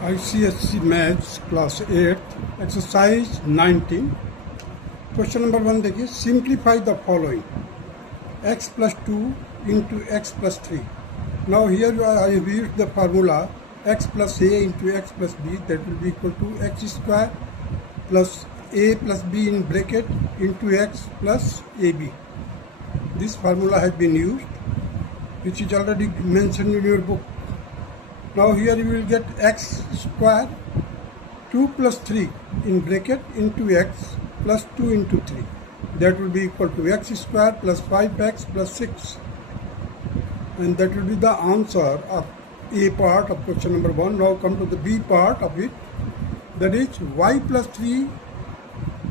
ICSC Maths Class 8 Exercise 19 Question number 1 देखिए Simplify the following x plus 2 into x plus 3. Now here I have used the formula x plus a into x plus b, that will be equal to x square plus a plus b in bracket into x plus ab. This formula has been used, which is already mentioned in your book. Now here you will get x square 2 plus 3 in bracket into x plus 2 into 3. That will be equal to x square plus 5x plus 6. And that will be the answer of A part of question number 1. Now come to the B part of it. That is y plus 3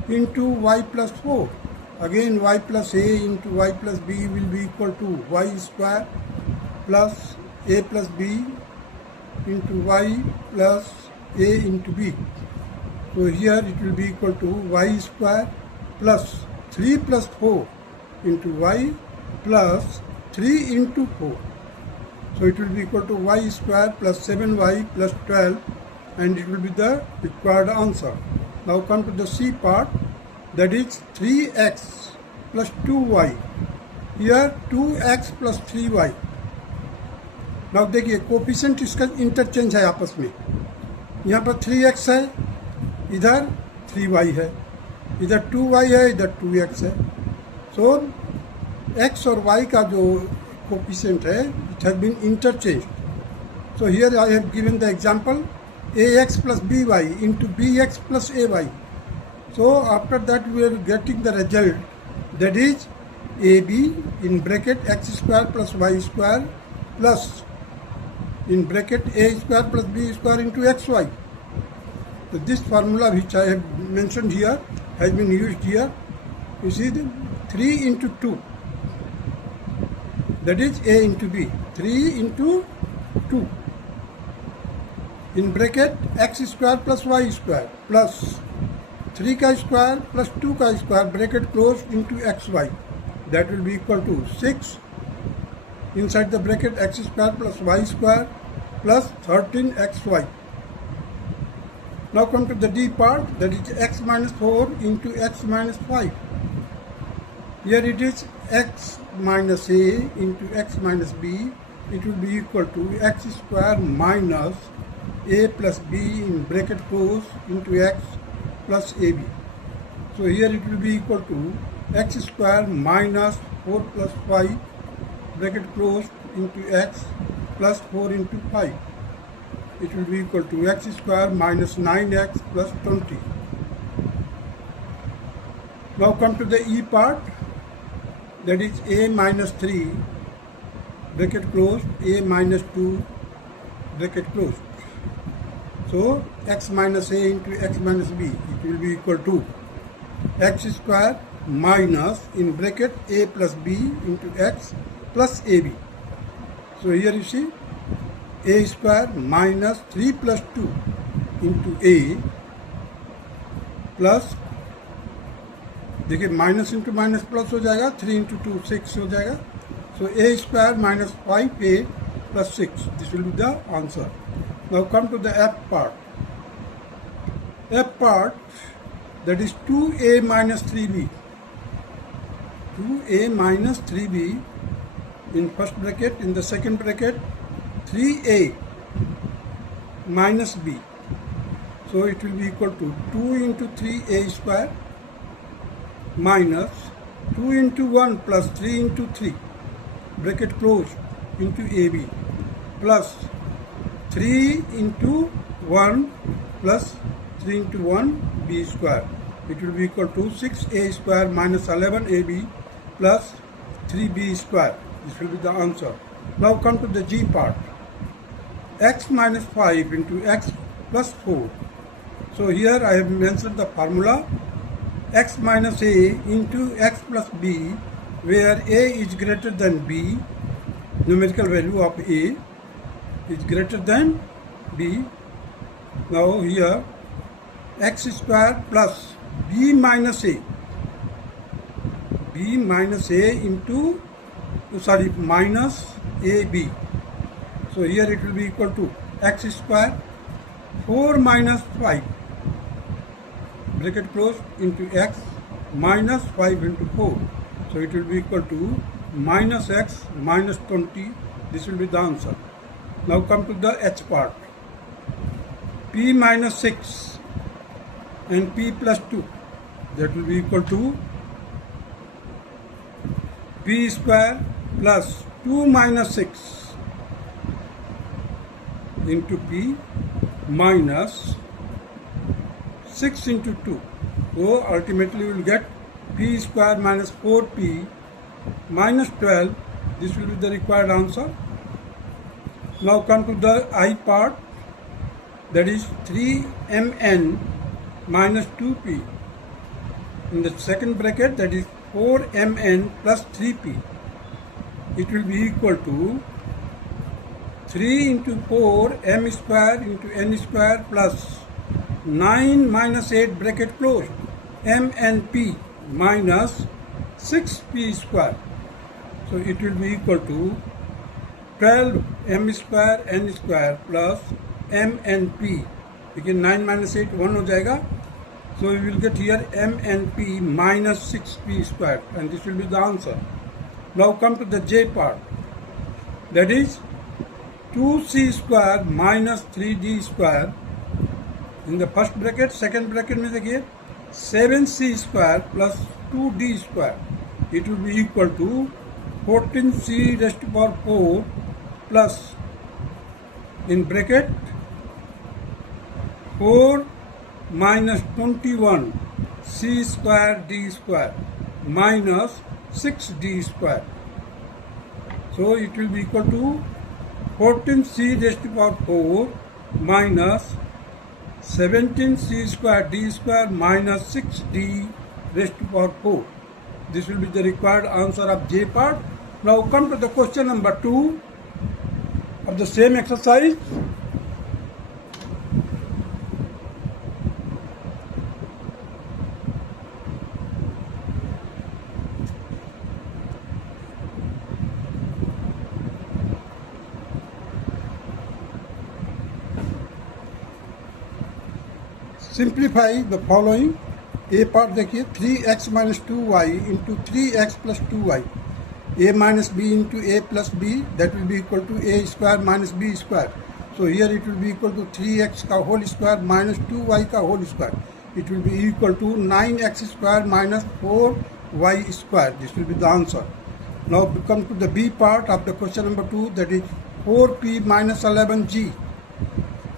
into y plus 4. Again y plus a into y plus b will be equal to y square plus a plus b into y plus a into b. So here it will be equal to y square plus 3 plus 4 into y plus 3 into 4. So it will be equal to y square plus 7y plus 12, and it will be the required answer. Now come to the C part, that is 3x plus 2y. Here 2x plus 3y. now देखिए coefficient इसका interchange है आपस में. यहाँ पर 3x है, इधर 3y है, इधर 2y है, इधर 2x है. सो x और y का जो कोफिशिएंट है it has been interchange. So here I have given the example ax plus by into bx plus ay. So after that we are getting the result, that is ab in bracket x square plus y square plus in bracket a square plus b square into xy. So this formula which I have mentioned here has been used here. You see the 3 into 2, that is a into b. 3 into 2 in bracket x square plus y square plus 3 का square plus 2 का square bracket close into xy. That will be equal to 6 inside the bracket x square plus y square plus 13xy. Now come to the D part, that is x minus 4 into x minus 5. Here it is x minus a into x minus b. It will be equal to x square minus a plus b in bracket close into x plus ab. So here it will be equal to x square minus 4 plus 5 bracket close into x plus 4 into 5. It will be equal to x square minus 9x plus 20. Now come to the E part, that is a minus 3 bracket closed, a minus 2 bracket closed. So x minus a into x minus b, it will be equal to x square minus in bracket a plus b into x plus ab. So here you see a square minus 3 plus 2 into a plus, देखिए minus into minus plus हो जाएगा, 3 into 2 6 हो जाएगा. So a square minus 5a plus 6. This will be the answer. Now come to the F part. F part, that is 2a minus 3b. 2a minus 3b in first bracket, in the second bracket 3a minus b. So it will be equal to 2 into 3a square minus 2 into 1 plus 3 into 3 bracket closed into ab plus 3 into 1 plus 3 into 1 b square. It will be equal to 6a square minus 11ab plus 3b square. This will be the answer. Now come to the G part. X minus 5 into x plus 4. So here I have mentioned the formula x minus a into x plus b, where a is greater than b, numerical value of a is greater than b. Now here x square plus b minus a into minus ab. So here it will be equal to x square 4 minus 5 bracket close into x minus 5 into 4. So it will be equal to minus x minus 20. This will be the answer. Now come to the h part. P minus 6 and p plus 2, that will be equal to p square plus 2 minus 6 into p minus 6 into 2. So ultimately we will get p square minus 4p minus 12. This will be the required answer. Now come to the I part, that is 3mn minus 2p. In the second bracket, that is 4mn plus 3p. It will be equal to 3 into 4 m square into n square plus 9 minus 8 bracket closed m and p minus 6p square. So it will be equal to 12 m square n square plus m and p. Again 9 minus 8 1 हो जाएगा. So we will get here m and p minus 6p square, and this will be the answer. Now come to the j part, that is 2c square minus 3d square. In the first bracket, second bracket में देखिए 7c square plus 2d square. It will be equal to 14c raised to power 4 plus in bracket 4 minus 21 c square d square minus 6d square. So it will be equal to 14c raised to power 4 minus 17c square d square minus 6d raised to power 4. This will be the required answer of J part. Now come to the question number 2 of the same exercise. Simplify the following. A part देखिए 3x minus 2y into 3x plus 2y. A minus b into a plus b, that will be equal to a square minus b square. So here it will be equal to 3x का whole square minus 2y का whole square. It will be equal to 9x square minus 4y square. This will be the answer. Now we come to the b part of the question number 2, that is 4p minus 11g.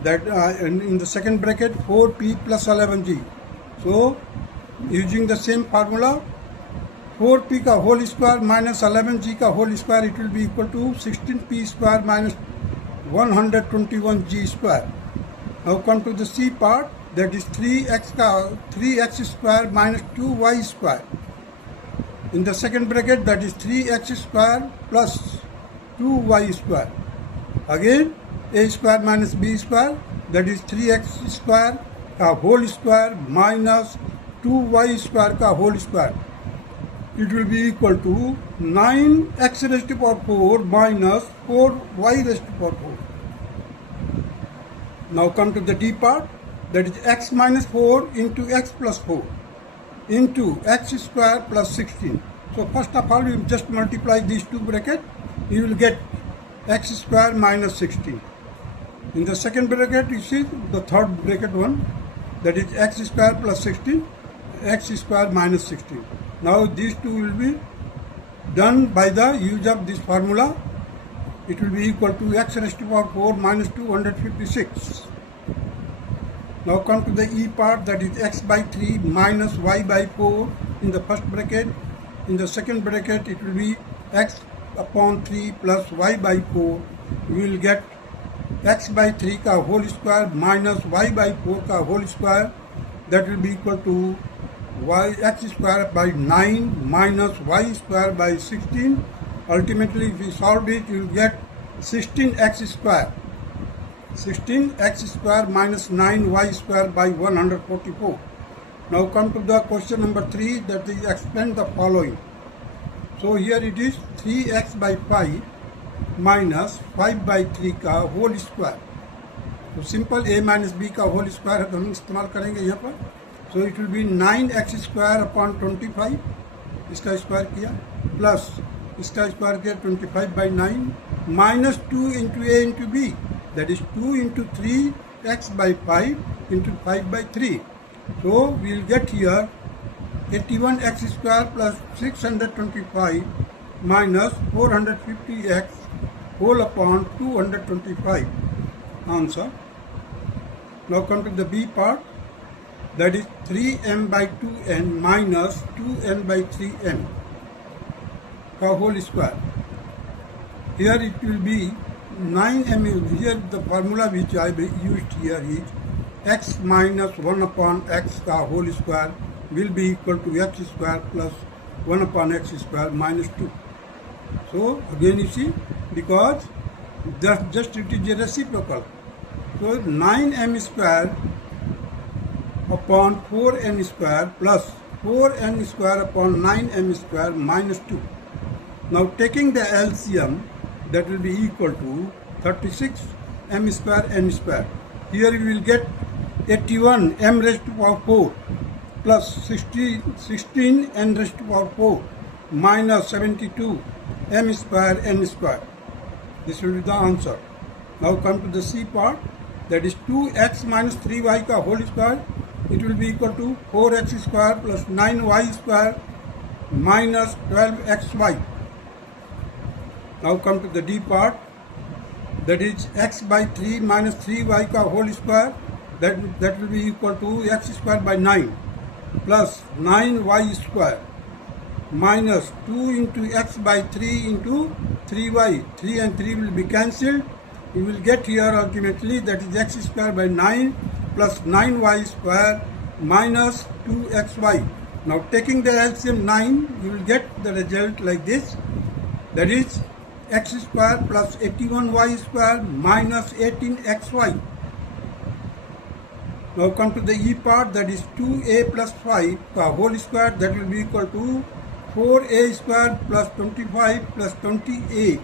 That in the second bracket 4p plus 11g. So using the same formula, 4p का whole square minus 11g का whole square, it will be equal to 16p square minus 121g square. Now come to the c part, that is 3x square minus 2y square. In the second bracket, that is 3x square plus 2y square. Again a square minus b square, that is 3x square का whole square minus 2y square का whole square. It will be equal to 9x raised to power 4 minus 4y raised to power 4. Now come to the d part, that is x minus 4 into x plus 4 into x square plus 16. So first of all, you just multiply these two brackets, you will get x square minus 16. In the second bracket, you see the third bracket one, that is x square plus 16, x square minus 16. Now these two will be done by the use of this formula. It will be equal to x raised to power 4 minus 256. Now come to the e part, that is x by 3 minus y by 4 in the first bracket. In the second bracket, it will be x upon 3 plus y by 4. We will get x by 3 का whole square minus y by 4 का whole square, that will be equal to x square by 9 minus y square by 16. Ultimately, if we solve it, you will get 16x square. 16x square minus 9y square by 144. Now come to the question number 3, that is explain the following. So here it is 3x by 5 minus 5 by 3 का whole square. तो simple a minus B का whole square है तो हम इस्तेमाल करेंगे यहाँ पर. So it will be 9x square upon 25, इसका स्क्वायर किया, प्लस इसका स्क्वायर किया 25/9 minus 2 into a into b, that is 2 into 3x/5 into 5/3. So we will get here 81x square plus 625 minus 450x whole upon 225. Answer. Now come to the B part, that is 3m by 2n minus 2n by 3m ka whole square. Here it will be 9m. Here the formula which I used here is x minus 1 upon x ka whole square will be equal to x square plus 1 upon x square minus 2. So again you see, because just it is a reciprocal. So 9m square upon 4n square plus 4n square upon 9m square minus 2. Now taking the LCM, that will be equal to 36m square n square. Here we will get 81 m raised to power 4 plus 16 n raised to power 4 minus 72 m square n square. This will be the answer. Now come to the C part, that is 2x minus 3y ka whole square. It will be equal to 4x square plus 9y square minus 12xy. Now come to the D part, that is x by 3 minus 3y ka whole square. That will be equal to x square by 9 plus 9y square minus 2 into x by 3 into 3y. 3 and 3 will be cancelled. You will get here ultimately, that is x square by 9 plus 9y square minus 2xy. Now taking the LCM 9, you will get the result like this, that is x square plus 81y square minus 18xy. Now come to the E part, that is 2a plus 5 ka whole square, that will be equal to 4a square plus 25 plus 20a.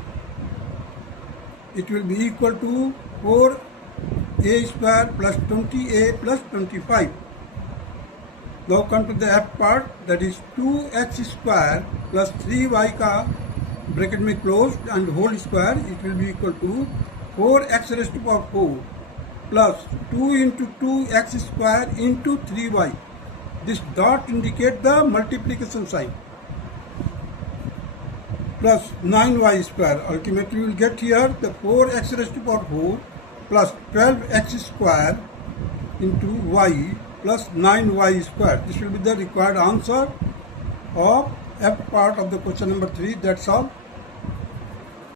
It will be equal to 4a square plus 20a plus 25. Now come to the F part, that is 2x square plus 3y ka bracket में closed and whole square. It will be equal to 4x raised to power 4 plus 2 into 2x square into 3y. This dot indicates the multiplication sign, plus 9y square. Ultimately you will get here the 4x raised to power 4 plus 12x square into y plus 9y square. This will be the required answer of F part of the question number 3. That's all.